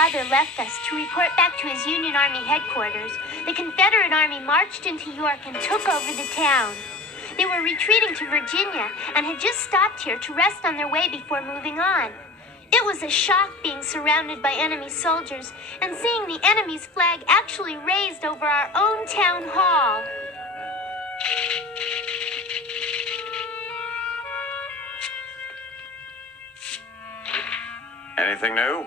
father left us to report back to his Union Army headquarters, the Confederate Army marched into York and took over the town. They were retreating to Virginia and had just stopped here to rest on their way before moving on. It was a shock being surrounded by enemy soldiers and seeing the enemy's flag actually raised over our own town hall. Anything new?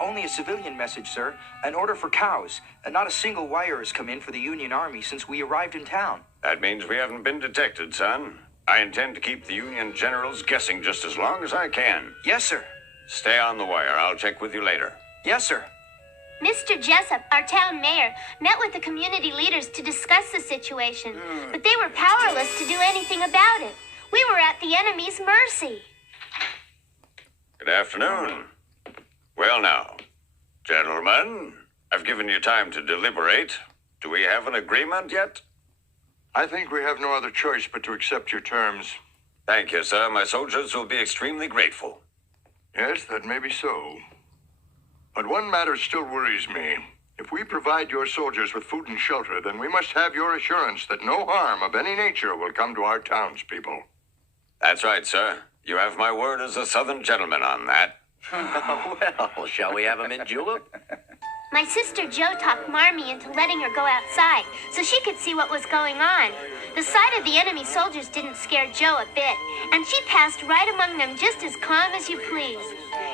Only a civilian message, sir. An order for cows. Not a single wire has come in for the Union Army since we arrived in town. That means we haven't been detected, son. I intend to keep the Union generals guessing just as long as I can. Yes, sir. Stay on the wire. I'll check with you later. Yes, sir. Mr. Jessup, our town mayor, met with the community leaders to discuss the situation, but they were powerless to do anything about it. We were at the enemy's mercy. Good afternoon. Well now, gentlemen, I've given you time to deliberate. Do we have an agreement yet? I think we have no other choice but to accept your terms. Thank you, sir. My soldiers will be extremely grateful. Yes, that may be so. But one matter still worries me. If we provide your soldiers with food and shelter, then we must have your assurance that no harm of any nature will come to our townspeople. That's right, sir. You have my word as a Southern gentleman on that. Well, shall we have a mint julep? My sister Jo talked Marmee into letting her go outside so she could see what was going on. The sight of the enemy soldiers didn't scare Jo a bit, and she passed right among them just as calm as you please.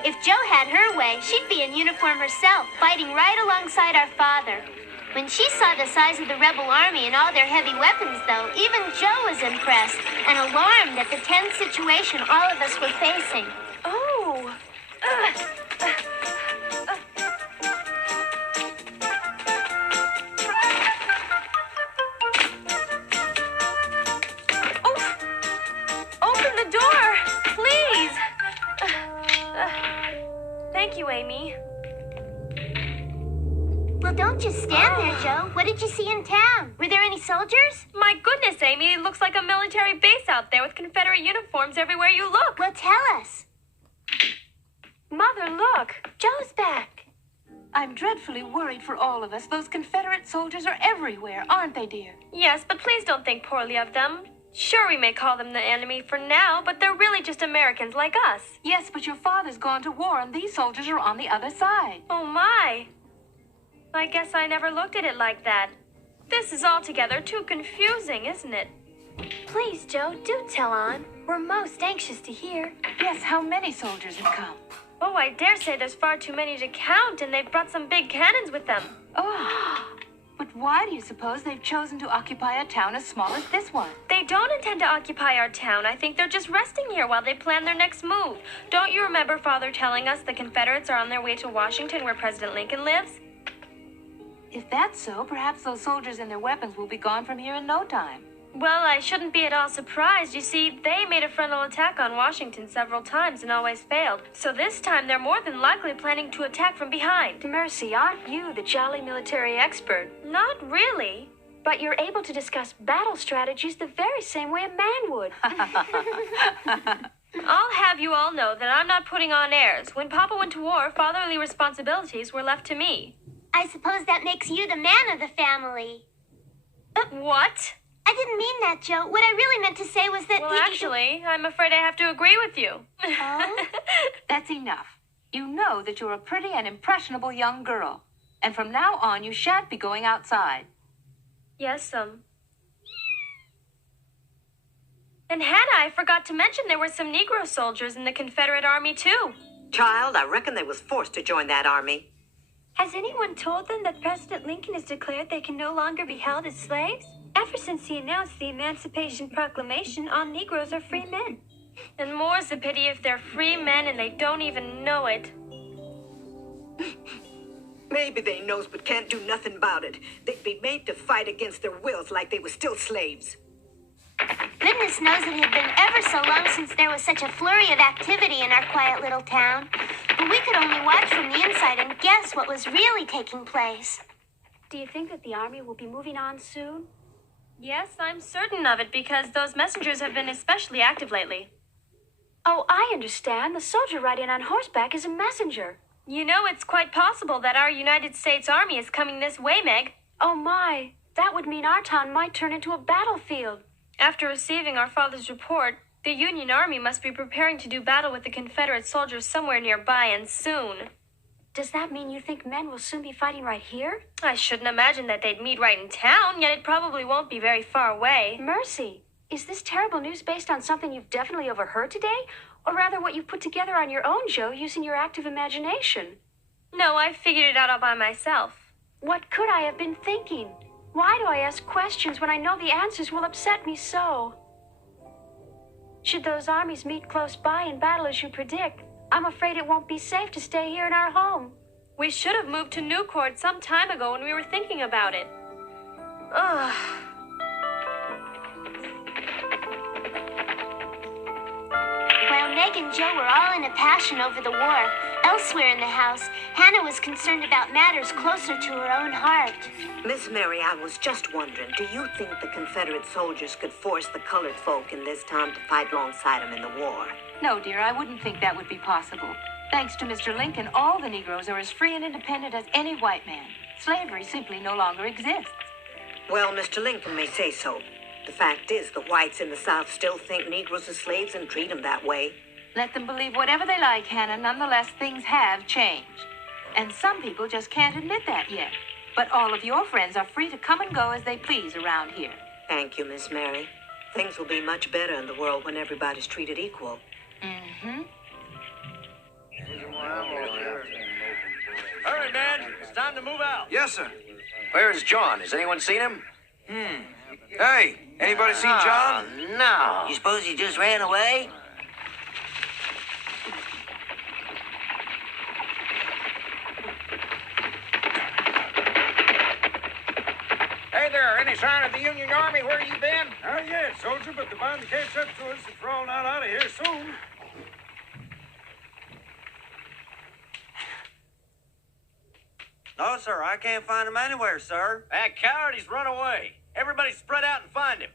If Jo had her way, she'd be in uniform herself, fighting right alongside our father. When she saw the size of the rebel army and all their heavy weapons, though, even Jo was impressed and alarmed at the tense situation all of us were facing. Oh! Open the door, please! Thank you, Amy. Well, don't just stand there, Jo. What did you see in town? Were there any soldiers? My goodness, Amy, it looks like a military base out there with Confederate uniforms everywhere you look. Well, tell us. Mother, look. Jo's back. I'm dreadfully worried for all of us. Those Confederate soldiers are everywhere, aren't they, dear? Yes, but please don't think poorly of them. Sure, we may call them the enemy for now, but they're really just Americans like us. Yes, but your father's gone to war, and these soldiers are on the other side. Oh, my. I guess I never looked at it like that. This is altogether too confusing, isn't it? Please, Jo, do tell on. We're most anxious to hear. Yes, how many soldiers have come? Oh, I dare say there's far too many to count, and they've brought some big cannons with them. Oh, but why do you suppose they've chosen to occupy a town as small as this one? They don't intend to occupy our town. I think they're just resting here while they plan their next move. Don't you remember Father telling us the Confederates are on their way to Washington, where President Lincoln lives? If that's so, perhaps those soldiers and their weapons will be gone from here in no time. Well, I shouldn't be at all surprised. You see, they made a frontal attack on Washington several times and always failed. So this time, they're more than likely planning to attack from behind. Mercy, aren't you the jolly military expert? Not really. But you're able to discuss battle strategies the very same way a man would. I'll have you all know that I'm not putting on airs. When Papa went to war, fatherly responsibilities were left to me. I suppose that makes you the man of the family. What? I didn't mean that, Jo. What I really meant to say was that... Well, actually, I'm afraid I have to agree with you. Oh? That's enough. You know that you're a pretty and impressionable young girl. And from now on, you shan't be going outside. Yes, And Hannah, I forgot to mention there were some Negro soldiers in the Confederate Army, too. Child, I reckon they was forced to join that army. Has anyone told them that President Lincoln has declared they can no longer be held as slaves? Ever since he announced the Emancipation Proclamation, all Negroes are free men. And more's the pity if they're free men and they don't even know it. Maybe they knows but can't do nothing about it. They'd be made to fight against their wills like they were still slaves. Goodness knows it had been ever so long since there was such a flurry of activity in our quiet little town. But we could only watch from the inside and guess what was really taking place. Do you think that the army will be moving on soon? Yes, I'm certain of it because those messengers have been especially active lately. Oh, I understand. The soldier riding on horseback is a messenger. You know, it's quite possible that our United States Army is coming this way, Meg. Oh my, that would mean our town might turn into a battlefield. After receiving our father's report, the Union Army must be preparing to do battle with the Confederate soldiers somewhere nearby and soon. Does that mean you think men will soon be fighting right here? I shouldn't imagine that they'd meet right in town, yet it probably won't be very far away. Mercy, is this terrible news based on something you've definitely overheard today? Or rather what you've put together on your own, Joe, using your active imagination? No, I figured it out all by myself. What could I have been thinking? Why do I ask questions when I know the answers will upset me so? Should those armies meet close by in battle as you predict, I'm afraid it won't be safe to stay here in our home. We should have moved to Newcourt some time ago when we were thinking about it. Ugh. While Meg and Joe were all in a passion over the war, elsewhere in the house, Hannah was concerned about matters closer to her own heart. Miss Mary, I was just wondering, do you think the Confederate soldiers could force the colored folk in this town to fight alongside them in the war? No, dear, I wouldn't think that would be possible. Thanks to Mr. Lincoln, all the Negroes are as free and independent as any white man. Slavery simply no longer exists. Well, Mr. Lincoln may say so. The fact is, the whites in the South still think Negroes are slaves and treat them that way. Let them believe whatever they like, Hannah. Nonetheless, things have changed. And some people just can't admit that yet. But all of your friends are free to come and go as they please around here. Thank you, Miss Mary. Things will be much better in the world when everybody's treated equal. Mm-hmm. Hurry, Dad. It's time to move out. Yes, sir. Where's John? Has anyone seen him? Hey, anybody seen John? No. You suppose he just ran away? Hey there, any sign of the Union Army where you been? Not yet, soldier, but they're bound to catch up to us if we're all not out of here soon. No, sir, I can't find him anywhere, sir. That coward, he's run away. Everybody spread out and find him.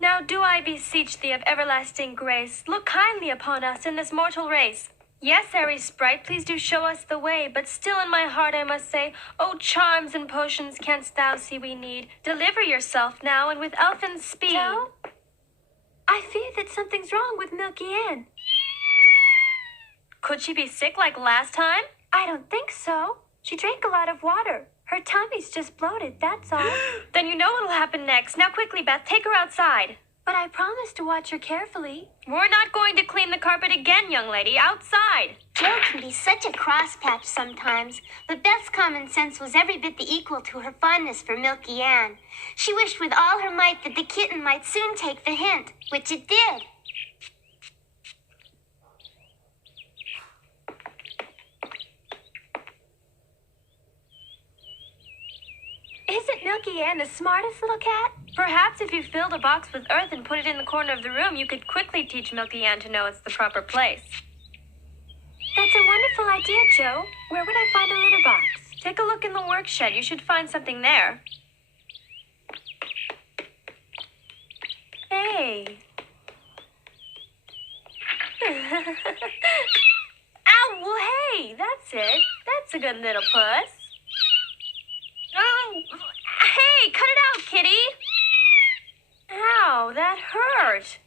Now do I beseech thee of everlasting grace, look kindly upon us in this mortal race. Yes, airy sprite, please do show us the way, but still in my heart I must say, oh, charms and potions canst thou see we need. Deliver yourself now, and with elfin speed. Joe? I fear that something's wrong with Milky Ann. Could she be sick like last time? I don't think so. She drank a lot of water. Her tummy's just bloated, that's all. Then you know what'll happen next. Now quickly, Beth, take her outside. But I promised to watch her carefully. We're not going to clean the carpet again, young lady. Outside. Joe can be such a crosspatch sometimes, but Beth's common sense was every bit the equal to her fondness for Milky Ann. She wished with all her might that the kitten might soon take the hint, which it did. Isn't Milky Ann the smartest little cat? Perhaps if you filled a box with earth and put it in the corner of the room, you could quickly teach Milky Ann to know it's the proper place. That's a wonderful idea, Joe. Where would I find a litter box? Take a look in the work shed. You should find something there. Hey. Ow, well, hey, that's it. That's a good little puss. Oh, hey, cut it out, kitty. Ow, that hurt.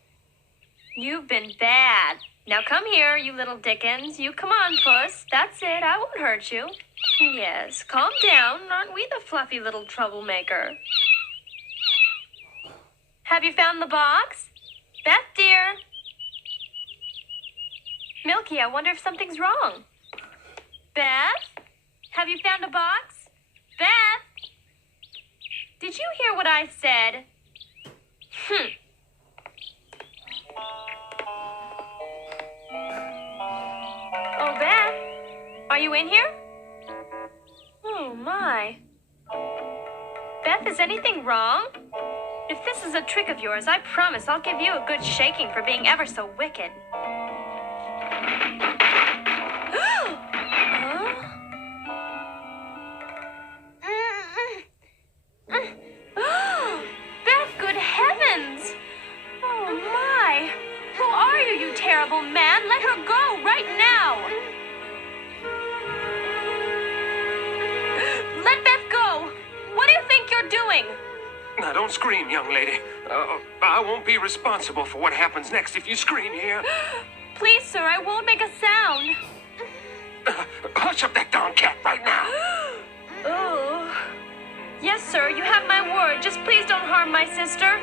You've been bad. Now come here, you little Dickens. You come on, puss. That's it. I won't hurt you. Yes, calm down. Aren't we the fluffy little troublemaker? Have you found the box? Beth, dear. Milky, I wonder if something's wrong. Beth? Have you found a box? Beth? Did you hear what I said? Oh, Beth? Are you in here? Oh, my. Beth, is anything wrong? If this is a trick of yours, I promise I'll give you a good shaking for being ever so wicked. Beth, good heavens! Oh, my. Who are you, you terrible man? Let her go right now! doing? Now, don't scream, young lady. I won't be responsible for what happens next if you scream here. Please, sir, I won't make a sound. Hush up that darn cat right now. Oh. Yes, sir, you have my word. Just please don't harm my sister.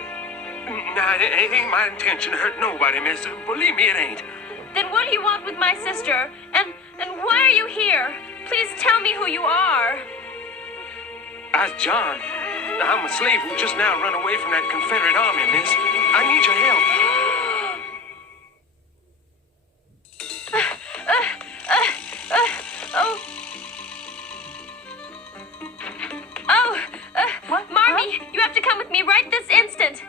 Nah, it ain't my intention to hurt nobody, miss. Believe me, it ain't. Then what do you want with my sister? And why are you here? Please tell me who you are. I's John. I'm a slave who just now run away from that Confederate army, miss. I need your help. Marmee, you have to come with me right this instant.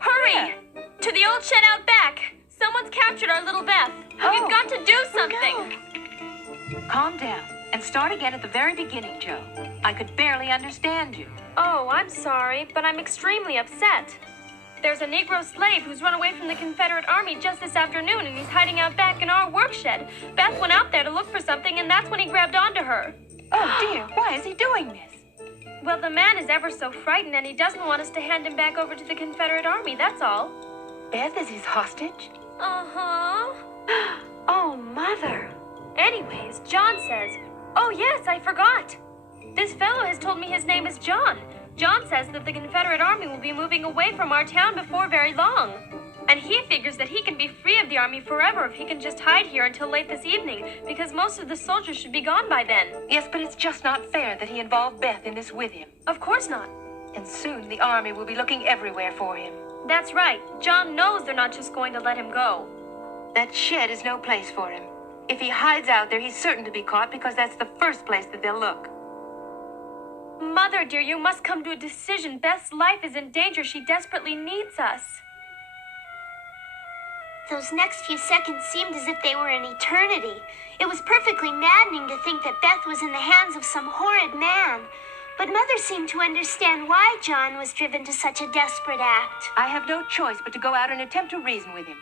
Hurry! Yeah. To the old shed out back. Someone's captured our little Beth. We've got to do something. Calm down and start again at the very beginning, Joe. I could barely understand you. Oh, I'm sorry, but I'm extremely upset. There's a Negro slave who's run away from the Confederate Army just this afternoon, and he's hiding out back in our work shed. Beth went out there to look for something, and that's when he grabbed onto her. Oh, dear. Why is he doing this? Well, the man is ever so frightened, and he doesn't want us to hand him back over to the Confederate Army, that's all. Beth is his hostage? Uh-huh. Oh, Mother. Anyways, John says... Oh, yes, I forgot. This fellow has told me his name is John. John says that the Confederate Army will be moving away from our town before very long. And he figures that he can be free of the Army forever if he can just hide here until late this evening, because most of the soldiers should be gone by then. Yes, but it's just not fair that he involved Beth in this with him. Of course not. And soon the Army will be looking everywhere for him. That's right. John knows they're not just going to let him go. That shed is no place for him. If he hides out there, he's certain to be caught because that's the first place that they'll look. Mother, dear, you must come to a decision. Beth's life is in danger. She desperately needs us. Those next few seconds seemed as if they were an eternity. It was perfectly maddening to think that Beth was in the hands of some horrid man. But Mother seemed to understand why John was driven to such a desperate act. I have no choice but to go out and attempt to reason with him.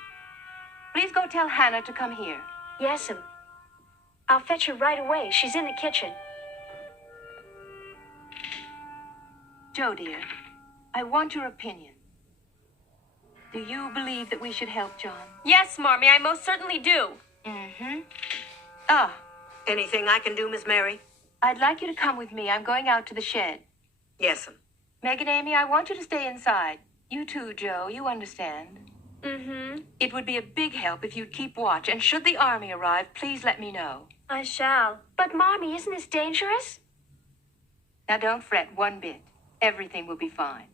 Please go tell Hannah to come here. Yes'm. I'll fetch her right away. She's in the kitchen. Joe, dear, I want your opinion. Do you believe that we should help John? Yes, Marmee, I most certainly do. Mm-hmm. Ah. Anything I can do, Miss Mary? I'd like you to come with me. I'm going out to the shed. Yes'm. Meg and Amy, I want you to stay inside. You too, Joe. You understand. Mm-hmm. It would be a big help if you'd keep watch, and should the Army arrive, please let me know. I shall. But, Marmee, isn't this dangerous? Now, don't fret one bit. Everything will be fine.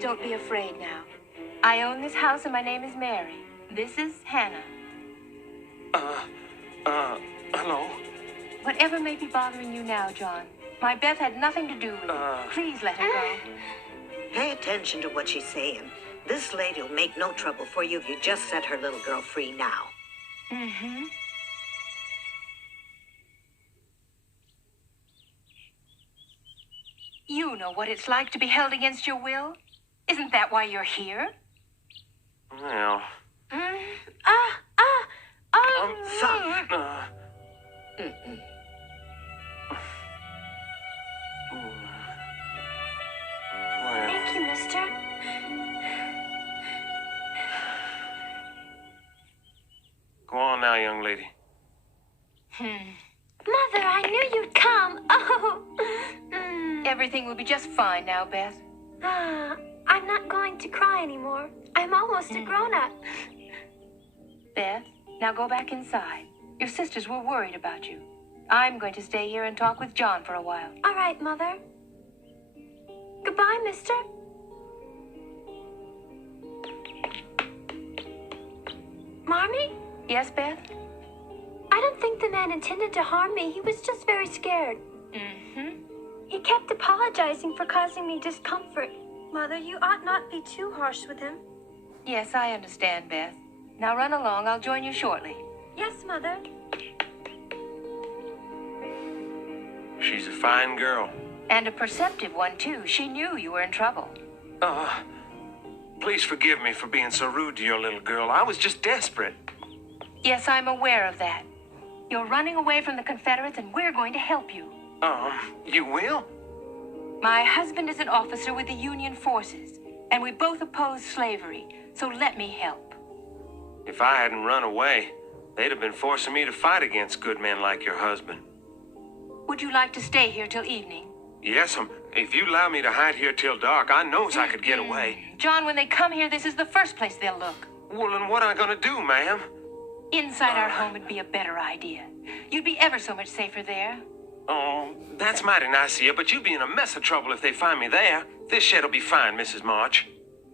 Don't be afraid now. I own this house and my name is Mary. This is Hannah. Hello? Whatever may be bothering you now, John, my Beth had nothing to do with it. Please let her go. Pay attention to what she's saying. This lady'll make no trouble for you if you just set her little girl free now. Mm-hmm. You know what it's like to be held against your will? Isn't that why you're here? Well... Son. Thank you, mister. Go on now, young lady. Mother, I knew you'd come. Oh. Everything will be just fine now, Beth. I'm not going to cry anymore. I'm almost a grown-up. Beth, now go back inside. Your sisters were worried about you. I'm going to stay here and talk with John for a while. All right, Mother. Goodbye, mister. Marmee? Yes, Beth? I don't think the man intended to harm me. He was just very scared. Mm-hmm. He kept apologizing for causing me discomfort. Mother, you ought not be too harsh with him. Yes, I understand, Beth. Now run along. I'll join you shortly. Yes, Mother. She's a fine girl. And a perceptive one, too. She knew you were in trouble. Please forgive me for being so rude to your little girl. I was just desperate. Yes, I'm aware of that. You're running away from the Confederates, and we're going to help you. You will? My husband is an officer with the Union forces, and we both oppose slavery, so let me help. If I hadn't run away, they'd have been forcing me to fight against good men like your husband. Would you like to stay here till evening? Yes, if you allow me to hide here till dark, I knows I could get away. John, when they come here, this is the first place they'll look. Well, then what am I gonna do, ma'am? Inside our home would be a better idea. You'd be ever so much safer there. Oh, that's mighty nice of you, but you'd be in a mess of trouble if they find me there. This shed'll be fine, Mrs. March.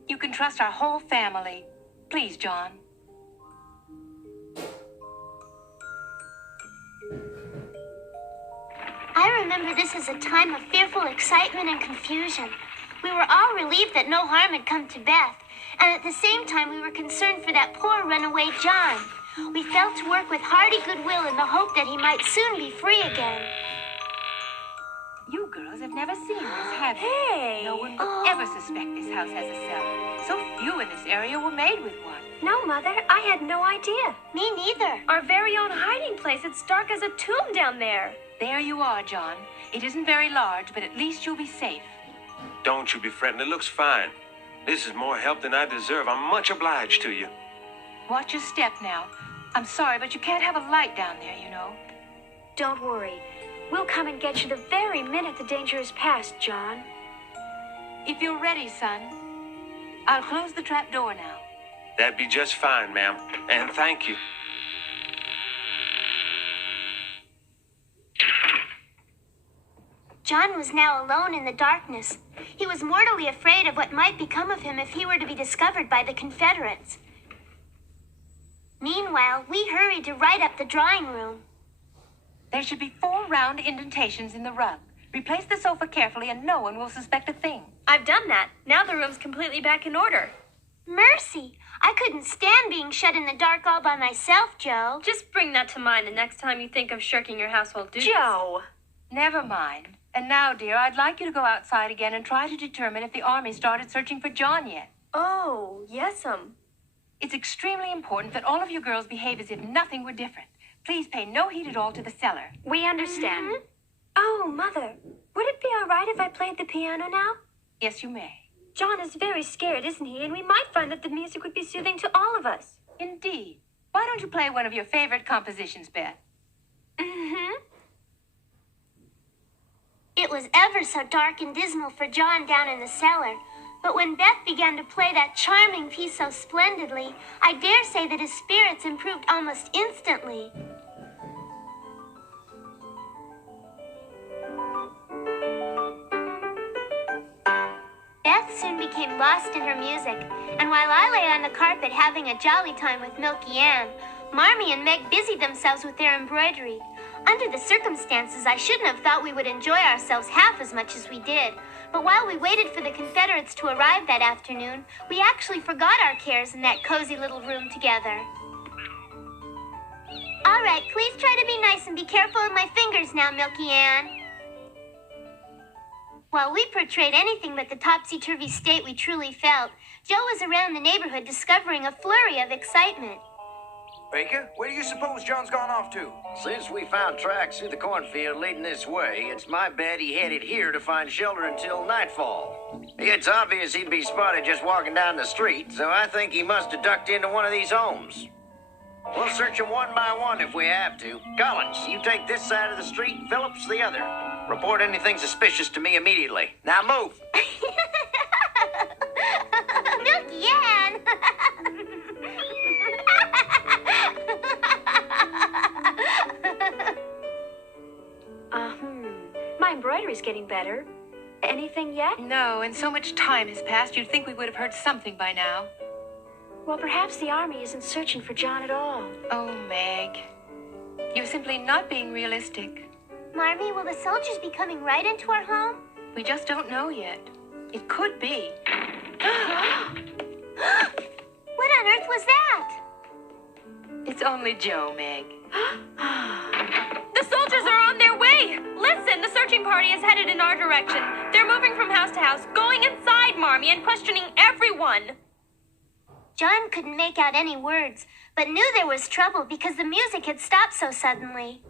You can trust our whole family. Please, John. I remember this as a time of fearful excitement and confusion. We were all relieved that no harm had come to Beth, and at the same time we were concerned for that poor runaway John. We fell to work with hearty goodwill in the hope that he might soon be free again. You girls have never seen this, have you? Hey! No one will ever suspect this house has a cellar. So few in this area were made with one. No, Mother, I had no idea. Me neither. Our very own hiding place. It's dark as a tomb down there. There you are, John. It isn't very large, but at least you'll be safe. Don't you be fretting, it looks fine. This is more help than I deserve. I'm much obliged to you. Watch your step now. I'm sorry, but you can't have a light down there, you know. Don't worry. We'll come and get you the very minute the danger is past, John. If you're ready, son, I'll close the trap door now. That'd be just fine, ma'am. And thank you. John was now alone in the darkness. He was mortally afraid of what might become of him if he were to be discovered by the Confederates. Meanwhile, we hurried to right up the drawing room. There should be 4 round indentations in the rug. Replace the sofa carefully and no one will suspect a thing. I've done that. Now the room's completely back in order. Mercy! I couldn't stand being shut in the dark all by myself, Joe. Just bring that to mind the next time you think of shirking your household duties. Joe! Never mind. And now, dear, I'd like you to go outside again and try to determine if the army started searching for John yet. Oh, yes'm. It's extremely important that all of you girls behave as if nothing were different. Please pay no heed at all to the cellar. We understand. Oh, Mother, would it be all right if I played the piano now? Yes, you may. John is very scared, isn't he? And we might find that the music would be soothing to all of us. Indeed. Why don't you play one of your favorite compositions, Beth? It was ever so dark and dismal for John down in the cellar. But when Beth began to play that charming piece so splendidly, I dare say that his spirits improved almost instantly. Beth soon became lost in her music, and while I lay on the carpet having a jolly time with Milky Ann, Marmee and Meg busied themselves with their embroidery. Under the circumstances, I shouldn't have thought we would enjoy ourselves half as much as we did. But while we waited for the Confederates to arrive that afternoon, we actually forgot our cares in that cozy little room together. All right, please try to be nice and be careful of my fingers now, Milky Ann. While we portrayed anything but the topsy-turvy state we truly felt, Joe was around the neighborhood discovering a flurry of excitement. Baker, where do you suppose John's gone off to? Since we found tracks through the cornfield leading this way, it's my bet he headed here to find shelter until nightfall. It's obvious he'd be spotted just walking down the street, so I think he must have ducked into one of these homes. We'll search them one by one if we have to. Collins, you take this side of the street, Phillips the other. Report anything suspicious to me immediately. Now move! Milky Ann! My embroidery's getting better. Anything yet? No, and so much time has passed, you'd think we would have heard something by now. Well, perhaps the army isn't searching for John at all. Oh, Meg. You're simply not being realistic. Marmee, will the soldiers be coming right into our home? We just don't know yet. It could be. What on earth was that? It's only Joe, Meg. The soldiers are on their way! Listen, the searching party is headed in our direction. They're moving from house to house, going inside Marmee and questioning everyone. John couldn't make out any words, but knew there was trouble because the music had stopped so suddenly.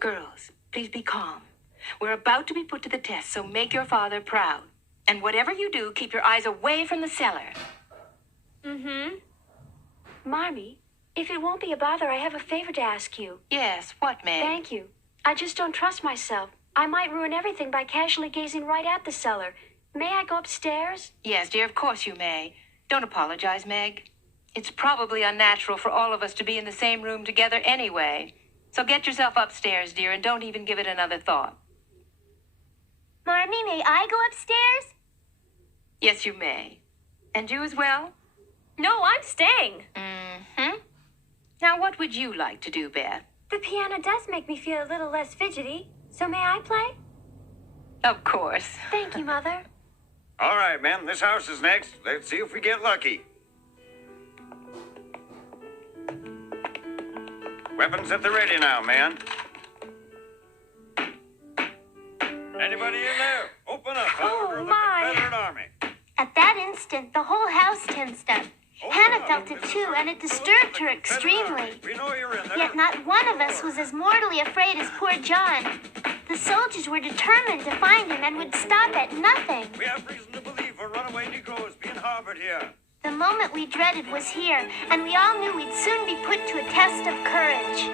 Girls, please be calm. We're about to be put to the test, so make your father proud. And whatever you do, keep your eyes away from the cellar. Mm-hmm. Marmee, if it won't be a bother, I have a favor to ask you. Yes, what, Meg? Thank you. I just don't trust myself. I might ruin everything by casually gazing right at the cellar. May I go upstairs? Yes, dear, of course you may. Don't apologize, Meg. It's probably unnatural for all of us to be in the same room together anyway. So get yourself upstairs, dear, and don't even give it another thought. Marmee, may I go upstairs? Yes, you may. And you as well? No, I'm staying. Mm-hmm. Now, what would you like to do, Beth? The piano does make me feel a little less fidgety. So may I play? Of course. Thank you, Mother. All right, men, this house is next. Let's see if we get lucky. Weapons at the ready now, man. Anybody in there? Open up. Oh, Over my. the Confederate Army. At that instant, the whole house tensed up. Hannah felt it too, and it disturbed her extremely. We know you're in there. Yet not one of us was as mortally afraid as poor John. The soldiers were determined to find him and would stop at nothing. We have reason to believe a runaway Negro is being harbored here. The moment we dreaded was here, and we all knew we'd soon be put to a test of courage.